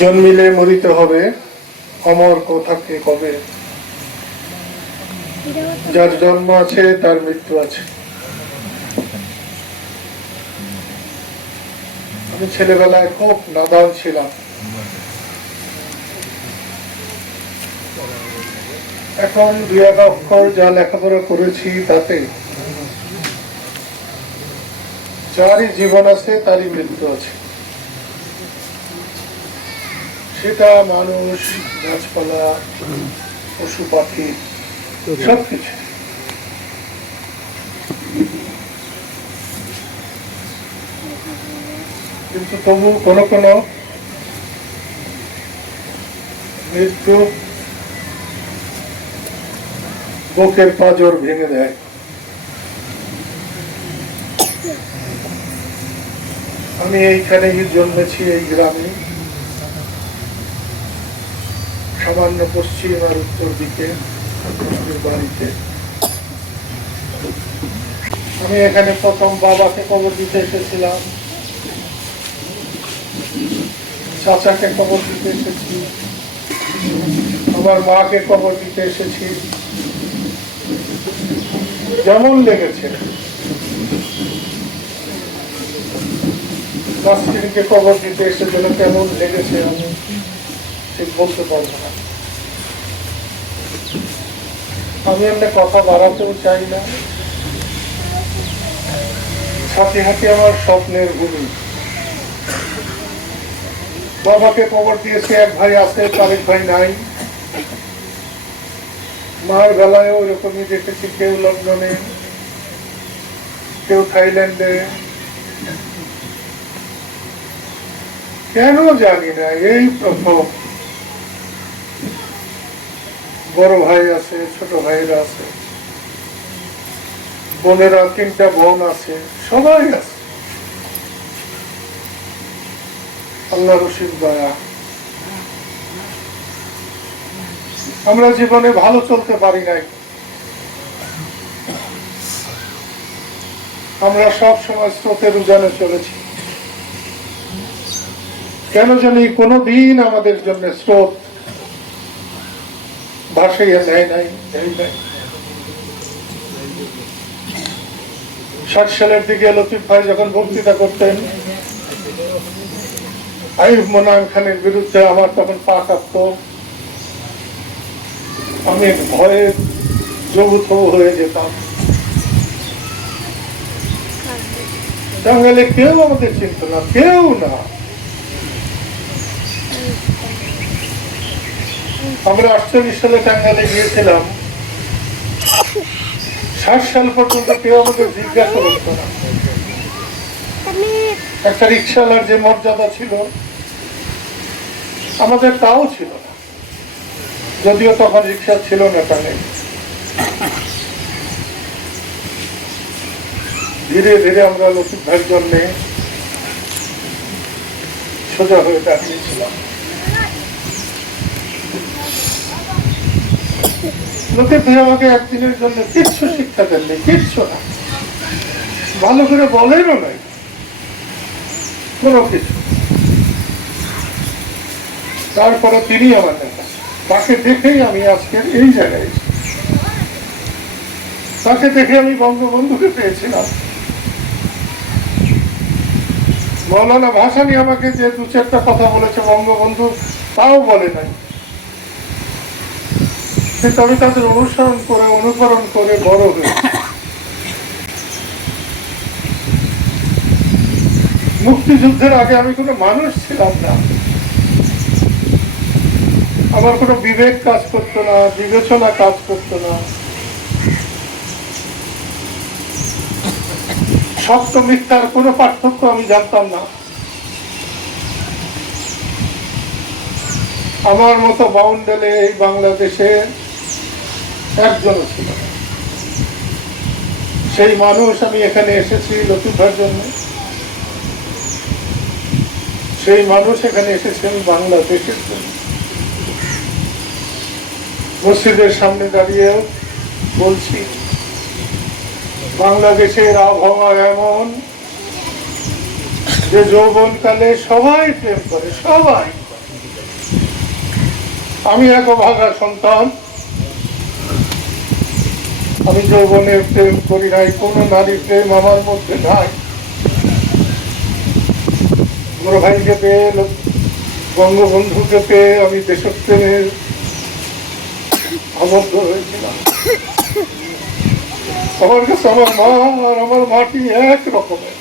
জন্মিলে মরিতে হবে, অমর কথাকে কবে? যার জন্ম আছে, তার মৃত্যু আছে। আমি ছেলেবেলায় খুব নাদান ছিলাম। এখন দুই এক অক্ষর যা লেখাপড়া করেছি তাতে, যারই জীবন আছে, তারই মৃত্যু আছে। সেটা মানুষ, গাছপালা, পশু পাখি, সবকিছু। কিন্তু তবু কোনো কোনো মৃত্যু বুকের পাজর ভেঙে দেয়। আমি এইখানেই জন্মেছি, এই গ্রামে। সামান্য পশ্চিম আর উত্তর দিকে বাড়িতে। আমি এখানে প্রথম বাবাকে কবর দিতে এসেছিলাম। চাচাকে কবর দিতে এসেছি। আমার মাকে কবর দিতে এসেছি। যেমন লেগেছে। কবর দিতে এসে যেন কেমন লেগেছে। আমি ঠিক বলতে পারব না। আমি এমনি কথা বাড়াতেও চাই না। সাথে সাথে আমার স্বপ্নের ভূমি বাবাকে কবর দিয়েছে, এক ভাই আছে আরেক ভাই নাই। মার বেলায় ওইরকমই দেখেছি, কেউ লন্ডনে, কেউ থাইল্যান্ডে। কেন জানি না, এই প্রথম। বড় ভাই আছে, ছোট ভাইরা আছে, বোনেরা, তিনটা বোন আছে, সবাই আছে। আল্লাহ রশিদ দয়া। আমরা জীবনে ভালো চলতে পারি নাই। আমরা সব সময় স্রোতের উজানে চলেছি। কেন জানি কোনো দিন আমাদের জন্য স্রোত ভাসাইয়া নাই দেয় নাই। ষাট সালের দিকে লতিফ ভাই যখন বক্তৃতা করতেন আইব মোনায়ম খানের বিরুদ্ধে আমার তখন পা কাঁপত। আমি ভয়ে জবুথ হয়ে যেতাম। টাঙ্গাইলে কেউ আমাদের চিনত না কেউ না। আমরা আটচল্লিশ সালে টাঙ্গাইলে গিয়েছিলাম। ষাট সাল পর্যন্ত কেউ আমাদের জিজ্ঞাসা করত না। একটা রিক্সাওয়ালার যে মর্যাদা ছিল, আমাদের তাও ছিল না। যদিও তখন রিক্সা ছিল না টানে ধীরে ধীরে আমরা লতিফ ভাইয়ের জন্যে সোজা হয়ে দাঁড়িয়েছিলাম। লতিফ ভাই আমাকে একদিনের জন্য কিচ্ছু শিক্ষা দেননি, কিচ্ছু না। ভালো করে বলেনও নাই কোনো কিছু। তারপরে তিনি আমার তাকে দেখেই আমি আজকের এই জায়গায় তাকে দেখে আমি বঙ্গবন্ধুকে পেয়েছিলাম। মৌলানা ভাসানি আমাকে যে দু চারটা কথা বলেছে বঙ্গবন্ধু, তাও বলে নাই। কিন্তু আমি তাদের অনুসরণ করে, অনুকরণ করে বড় হয়েছি মুক্তিযুদ্ধের আগে আমি কোনো মানুষ ছিলাম না। আমার কোনো বিবেক কাজ করতো না, বিবেচনা কাজ করতো না। সত্য মিথ্যার কোনো পার্থক্য আমি জানতাম না। আমার মতো বাউন্ডেলে এই বাংলাদেশে একজনও ছিল। সেই মানুষ আমি এখানে এসেছি লতিফার জন্য। সেই মানুষ এখানে এসেছেন বাংলাদেশের জন্য। মসজিদের সামনে দাঁড়িয়েও বলছি, বাংলাদেশের আবহাওয়া এমন যে যৌবনকালে সবাই প্রেম করে, সবাই। আমি এক ভাগা সন্তান। আমি যৌবনে প্রেম করি নাই, কোনো নারী প্রেম আমার মধ্যে নাই। আমার ভাইকে পেয়ে, বঙ্গবন্ধুকে পেয়ে আমি দেশপ্রেমের আবদ্ধ হয়েছিলাম। আমার কাছে আমার মা আর আমার মাটি এক রকমের।